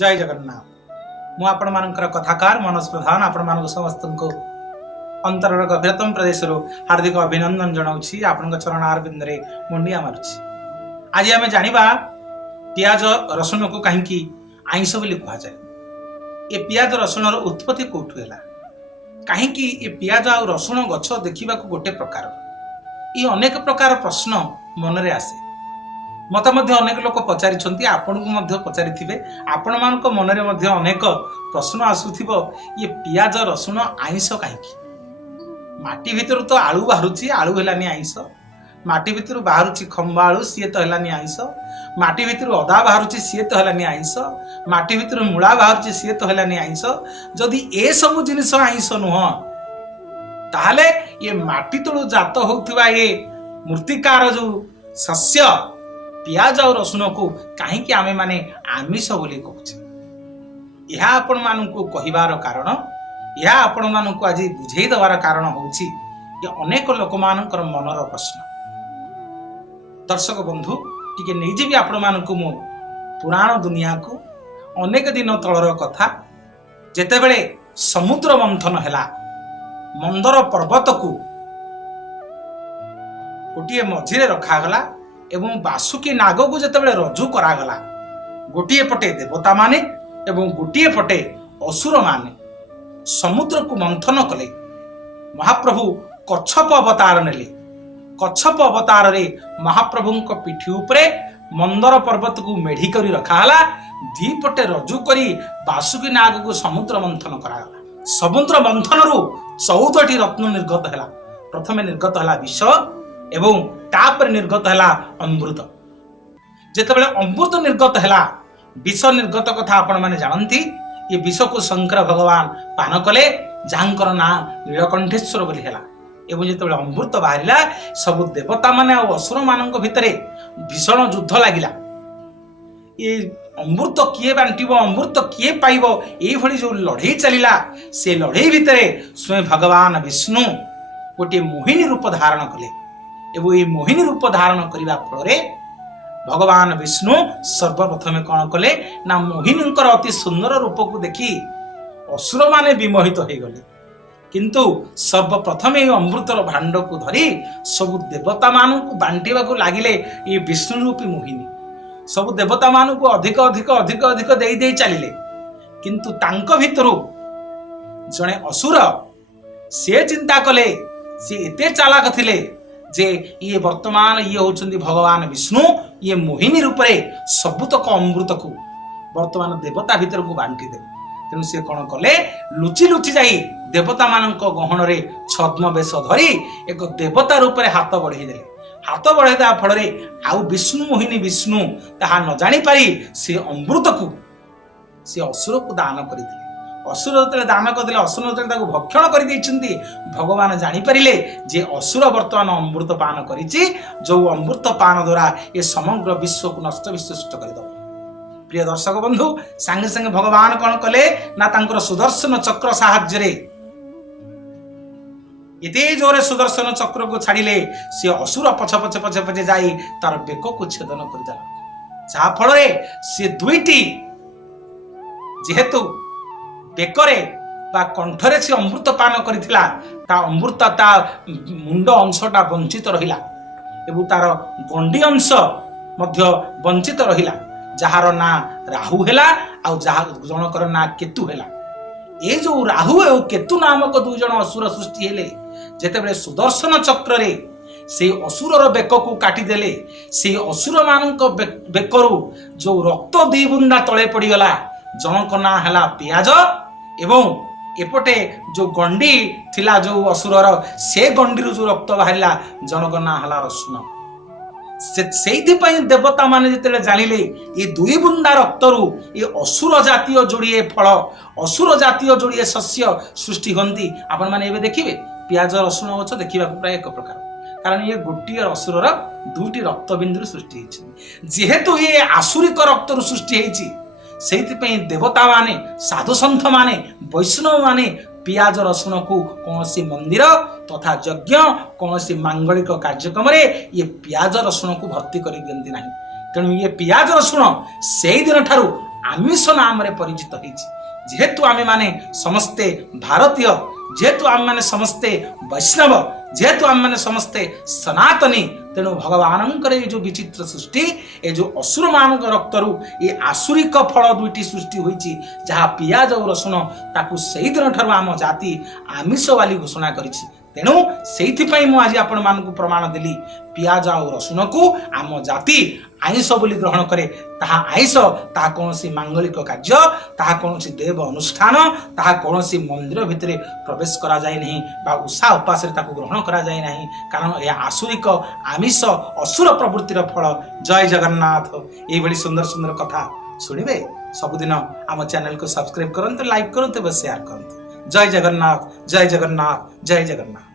जय जगन्नाथ। मु आपण मानकर कथाकार मनोज प्रधान आपण मान समस्त को अंतरर गभीरतम प्रदेश हार्दिक अभिनंदन जनाऊँगी। आपण चरण अरविंद रे मुंडिया मारुछि। आज आम जानिबा पियाज रसुण को कहीं आइंस बोली कह जाए। ये पियाज रसुण उत्पत्ति कोठु हैला, कहीं ये पियाज आ रसुण गछ देखा गोटे प्रकार ये अनेक प्रकार प्रश्न मन में आसे। मत अनेक लोक पचारि आपण को पचारि आपण मान मन में अनेक प्रश्न आसुथिबो ये पियाज रसुण आइंस कहीं माटी भितर तो आलू बाहरुची आलू हेलानी आइंस, माटी भितर बाहरुची खंबा आलू सी तो हेलानी आइंस, माटी भितर अदा बाहरुची सी तो हेलानी आइंस, माटी भितर मूला बाहरुची सी तो हेलानी आइंस। जदि ए सब जिनिस आइंस नुह ताहले ये माटी तळु जात होउथिबा ये मूर्तिकार जो सस्य पियाज और रसुण को कहीं आमे माने आमिष बोली कहूचे। यह आपण मानू कहिबार कारण, यह आपण मानू आज बुझे देवार कारण होउछि ये अनेक लोक मानकर मनर प्रश्न। दर्शक बंधु टिके नहीं जीवी आपण मानू मु पुराण दुनिया को अनेक दिन तलर कथा जेतेबेले समुद्र मंथन हैला मंदर पर्वत को गोटे मझिरे रखागला एवं बासुकी नाग को जेतेबेले रजू करागला गोटे पटे देवता माने एवं गोटे पटे असुर माने समुद्र को मंथन कले। महाप्रभु कच्छप अवतार नेले। कच्छप अवतार रे महाप्रभु पिठी उपरे मंदर पर्वत को मेढ़ी करी रखागला। दीपटे रजू करी बासुकी नाग को समुद्र मंथन करागला। समुद्र मंथन रु 14टी रत्न निर्गत हैला। प्रथमे निर्गत हैला विष एवं तापर निर्गत हैला अमृत। जेतेबेले अमृत निर्गत हैला विष निर्गत कथा आपण माने जानती। ये विष को शंकर भगवान पान कले जहाँकर ना नीलकंठेश्वर बोली हैला। एवं जेतेबेले अमृत बाहरिला सब देवता माने और असुर मानक भितरे भीषण युद्ध लागिला। ये अमृत किए बांटिबो अमृत किए पाइबो एई भली जो लड़ाई चलिला से लड़ाई भितरे स्वयं भगवान विष्णु गोटे मोहिनी रूप धारण कले। एवं ये मोहिनी रूप धारण करने फल भगवान विष्णु सर्वप्रथमे कौन कले ना मोहिनी अति सुंदर रूप को देखी असुर माने विमोहित हो गले। किंतु सर्वप्रथम ये अमृतर भांड को धरी सब देवता मान को बांटिबा को लागिले। ये विष्णु रूपी मोहिनी सब देवता मान को अधिक अधिक अधिक अधिक दे दे चलिले। किंतु तांको भितरु जणे असुर से चिंता कले, से एते चालाक थिले जे ये वर्तमान ये होचंदी भगवान विष्णु ये मोहिनी रूप रे सबुतक अमृत को वर्तमान देवता भीतर को बांटी दे। तेणु से कौन कले लुचि लुचि जाई देवता मानक गहन रे छद्म वेश धरी एक देवता रूप रे हाथ बढ़े देले। हाथ बढ़े दा फल रे आउ विष्णु मोहिनी विष्णु ताहा न जानी पारी से अमृत को से असुर को दान कर दिले। असुर जो दान करदे असुर जो भक्षण कर भगवान जानीपारे जे असुर वर्तमान अमृत पान कर जो अमृत पान द्वारा ये समग्र विश्व को नष्ट विश्वष्ट करदे। प्रिय दर्शक बंधु सांगे सांगे भगवान कौन कले ना तांकर सुदर्शन चक्र साहाय्य एते जोरे सुदर्शन चक्र को छाड़िले से असुर पछ पछे पछे पछे जाई तार बेक को छेदन करदेला। जहा फल से दुईटी जेहेतु बेकरे बा कंठरे से अमृत पान करिथिला ता अमृत ता मुंड अंशटा वंचित रहिला एवं तार गंडी अंश मध्य वंचित रहिला। जहार ना राहु हैला आ जनकर ना केतु हैला। ए जो राहु और केतु नामक दु जन असुर सृष्टि हेले जेतेबेले सुदर्शन चक्र रे से असुरर बेक को काटी देले। से असुर मानक बेकरू जो रक्त दी बुंदा तले पड़ीगला जनक ना हैला पियाज एवं एपटे जो गंडी थिला जो असुरर से गंडी जो रक्त बाहरिला जनक ना हैला रसुण। से देवता माने जिते जानिले ये दुई बुंदा रक्तरू ये असुर जातीय जोड़िए फल असुर जातीय जोड़िए शस्य सृष्टि होती। आपण माने एबे देखिबे पियाज रसुण गछ देखा प्राय एक प्रकार, कारण ये गोटे असुरर दुईटी रक्तबिंदु सृष्टि होती। जेहेतु ये आसुरिक रक्तरू सृष्टि होती से देवता माने साधु सन्थ माने वैष्णव माने पियाज रसुण को कौन मंदिर तथा यज्ञ कौन मांगलिक कार्यक्रम ये पियाज रसुण को भर्ती कर दियंती नहीं। तेणु ये पियाज रसुण से दिन ठारू आमिष नाम रे परिचित होइछि। जेहेतु आमे माने समस्ते भारतीय, जेहेतु आमे माने समस्ते वैष्णव, जेहेतु आमे माने समस्ते सनातनी, तेणु भगवानंकर ये जो विचित्र सृष्टि, ये जो असुर मानक रक्तरु ये आसुरिक फल दुईटी सृष्टि होइछि, जहा पियाज और रसुन ताकू सेही दिन ठारू आम जाति आमिष वाली घोषणा करिछि। तेणु से मु आज आपण मानकु प्रमाण देली, पियाज और रसुन को आम जाति आइंस बोली ग्रहण करे। ताहा आइंस ताहा कौनसी मांगलिक कार्य, ताहा कौनसी देव अनुष्ठान, ताहा कौनसी मंदिर भितरे प्रवेश करा जाए नहीं बा उषा उपास रे ताकू ग्रहण करा जाए नहीं, कारण यह आसुरिक आमिष असुर प्रवृत्तिर फल। जय जगन्नाथ। ये भली सुंदर सुंदर कथा शुणिबे सबुदिन आम चैनल को सब्सक्राइब करंतु, लाइक करंतु, शेयर करंतु। जय जगन्नाथ, जय जगन्नाथ, जय जगन्नाथ।